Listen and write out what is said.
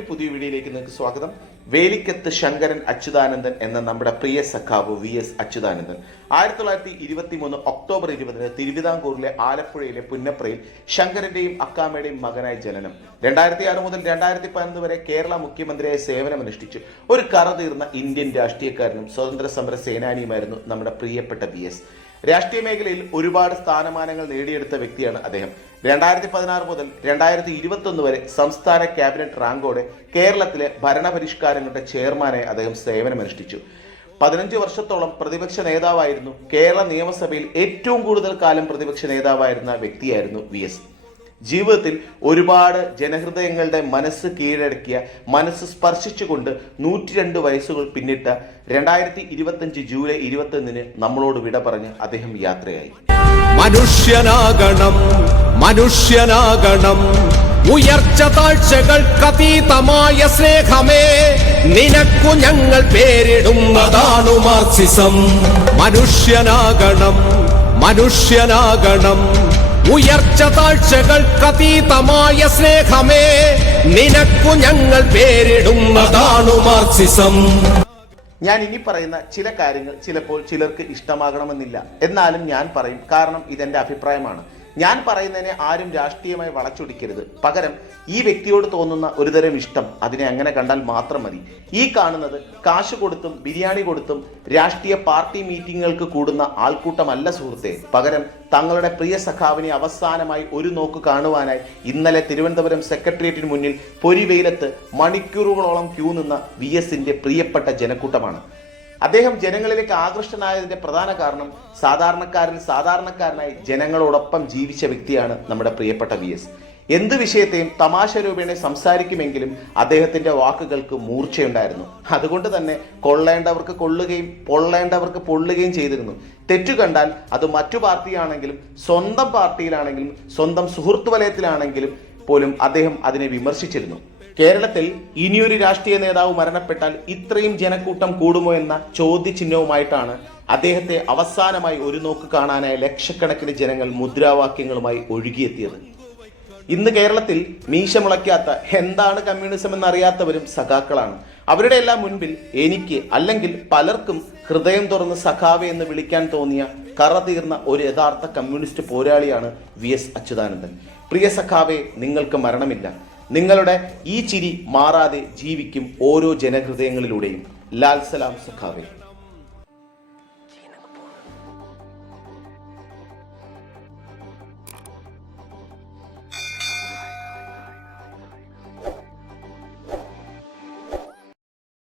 വാർത്തകളിലേക്ക് സ്വാഗതം. വേലിക്കത്ത് ശങ്കരൻ അച്യുതാനന്ദൻ എന്ന നമ്മുടെ പ്രിയ സഖാവ് വി എസ് അച്യുതാനന്ദൻ. ആയിരത്തി തൊള്ളായിരത്തി ഇരുപത്തി മൂന്ന് ഒക്ടോബർ ഇരുപതിന് തിരുവിതാംകൂറിലെ ആലപ്പുഴയിലെ പുന്നപ്രയിൽ ശങ്കരന്റെയും അക്കാമയുടെയും മകനായ ജനനം രണ്ടായിരത്തി ആറ് മുതൽ രണ്ടായിരത്തി പതിനൊന്ന് വരെ കേരള മുഖ്യമന്ത്രിയായി സേവനമനുഷ്ഠിച്ച്. ഒരു കറ തീർന്ന ഇന്ത്യൻ രാഷ്ട്രീയക്കാരനും സ്വതന്ത്ര സമര സേനാനിയുമായിരുന്നു നമ്മുടെ പ്രിയപ്പെട്ട വി എസ്. രാഷ്ട്രീയ മേഖലയിൽ ഒരുപാട് സ്ഥാനമാനങ്ങൾ നേടിയെടുത്ത വ്യക്തിയാണ് അദ്ദേഹം. രണ്ടായിരത്തി പതിനാറ് മുതൽ രണ്ടായിരത്തി ഇരുപത്തി ഒന്ന് വരെ സംസ്ഥാന ക്യാബിനറ്റ് റാങ്കോടെ കേരളത്തിലെ ഭരണപരിഷ്കാരങ്ങളുടെ ചെയർമാനായി അദ്ദേഹം സേവനമനുഷ്ഠിച്ചു. പതിനഞ്ച് വർഷത്തോളം പ്രതിപക്ഷ നേതാവായിരുന്നു കേരള നിയമസഭയിൽ ഏറ്റവും കൂടുതൽ കാലം പ്രതിപക്ഷ നേതാവായിരുന്ന വ്യക്തിയായിരുന്നു വി എസ്. ജീവിതത്തിൽ ഒരുപാട് ജനഹൃദയങ്ങളുടെ മനസ്സ് കീഴടക്കിയ മനസ്സ് സ്പർശിച്ചുകൊണ്ട് നൂറ്റി രണ്ട് വയസ്സുകൾ പിന്നിട്ട രണ്ടായിരത്തി ഇരുപത്തഞ്ച് ജൂലൈ ഇരുപത്തൊന്നിന് നമ്മളോട് വിട പറഞ്ഞ് അദ്ദേഹം യാത്രയായി. മനുഷ്യനാകണം മനുഷ്യനാകണം. ഉയർച്ച സ്നേഹമേ. നിനക്കു ഞങ്ങൾ പേരിടുന്നതാണു മാർക്സിസം മനുഷ്യനാകണം മനുഷ്യനാകണം. ഉയർച്ച താഴ്ചകൾക്കതീതമായ സ്നേഹമേ. നിനക്കു ഞങ്ങൾ പേരിടുന്നതാണു മാർക്സിസം. ഞാൻ ഇനി പറയുന്ന ചില കാര്യങ്ങൾ ചിലപ്പോൾ ചിലർക്ക് ഇഷ്ടമാകണമെന്നില്ല. എന്നാലും ഞാൻ പറയും കാരണം ഇതെന്റെ അഭിപ്രായമാണ്. ഞാൻ പറയുന്നതിനെ ആരും രാഷ്ട്രീയമായി വളച്ചൊടിക്കരുത്. പകരം ഈ വ്യക്തിയോട് തോന്നുന്ന ഒരുതരം ഇഷ്ടം അതിനെ അങ്ങനെ കണ്ടാൽ മാത്രം മതി. ഈ കാണുന്നത് കാശ് കൊടുത്തും ബിരിയാണി കൊടുത്തും രാഷ്ട്രീയ പാർട്ടി മീറ്റിങ്ങുകൾക്ക് കൂടുന്ന ആൾക്കൂട്ടമല്ല സുഹൃത്തെ. പകരം തങ്ങളുടെ പ്രിയ സഖാവിനെ അവസാനമായി ഒരു നോക്ക് കാണുവാനായി ഇന്നലെ തിരുവനന്തപുരം സെക്രട്ടേറിയറ്റിന് മുന്നിൽ പൊരിവെയിലത്ത് മണിക്കൂറുകളോളം ക്യൂ നിന്ന വി എസിന്റെ പ്രിയപ്പെട്ട ജനക്കൂട്ടമാണ്. അദ്ദേഹം ജനങ്ങളിലേക്ക് ആകൃഷ്ടനായതിന്റെ പ്രധാന കാരണം സാധാരണക്കാരൻ സാധാരണക്കാരനായി ജനങ്ങളോടൊപ്പം ജീവിച്ച വ്യക്തിയാണ് നമ്മുടെ പ്രിയപ്പെട്ട വി എസ്. എന്ത് വിഷയത്തെയും തമാശ രൂപേണ സംസാരിക്കുമെങ്കിലും അദ്ദേഹത്തിന്റെ വാക്കുകൾക്ക് മൂർച്ചയുണ്ടായിരുന്നു. അതുകൊണ്ട് തന്നെ കൊള്ളേണ്ടവർക്ക് കൊള്ളുകയും പൊള്ളേണ്ടവർക്ക് പൊള്ളുകയും ചെയ്തിരുന്നു. തെറ്റു കണ്ടാൽ അത് മറ്റു പാർട്ടിയാണെങ്കിലും സ്വന്തം പാർട്ടിയിലാണെങ്കിലും സ്വന്തം സുഹൃത്തു വലയത്തിലാണെങ്കിലും പോലും അദ്ദേഹം അതിനെ വിമർശിച്ചിരുന്നു. കേരളത്തിൽ ഇനിയൊരു രാഷ്ട്രീയ നേതാവ് മരണപ്പെട്ടാൽ ഇത്രയും ജനക്കൂട്ടം കൂടുമോ എന്ന ചോദ്യചിഹ്നവുമായിട്ടാണ് അദ്ദേഹത്തെ അവസാനമായി ഒരു നോക്ക് കാണാനായ ലക്ഷക്കണക്കിന് ജനങ്ങൾ മുദ്രാവാക്യങ്ങളുമായി ഒഴുകിയെത്തിയത്. ഇന്ന് കേരളത്തിൽ മീശ മുളയ്ക്കാത്ത എന്താണ് കമ്മ്യൂണിസം എന്നറിയാത്തവരും സഖാക്കളാണ്. അവരുടെ എല്ലാം മുൻപിൽ എനിക്ക് അല്ലെങ്കിൽ പലർക്കും ഹൃദയം തുറന്ന് സഖാവെ എന്ന് വിളിക്കാൻ തോന്നിയ കറ തീർന്ന ഒരു യഥാർത്ഥ കമ്മ്യൂണിസ്റ്റ് പോരാളിയാണ് വി എസ് അച്യുതാനന്ദൻ. പ്രിയ സഖാവെ നിങ്ങൾക്ക് മരണമില്ല. നിങ്ങളുടെ ഈ ചിരി മാറാതെ ജീവിക്കും ഓരോ ജനഹൃദയങ്ങളിലൂടെയും. ലാൽ സലാം സഖാവെ.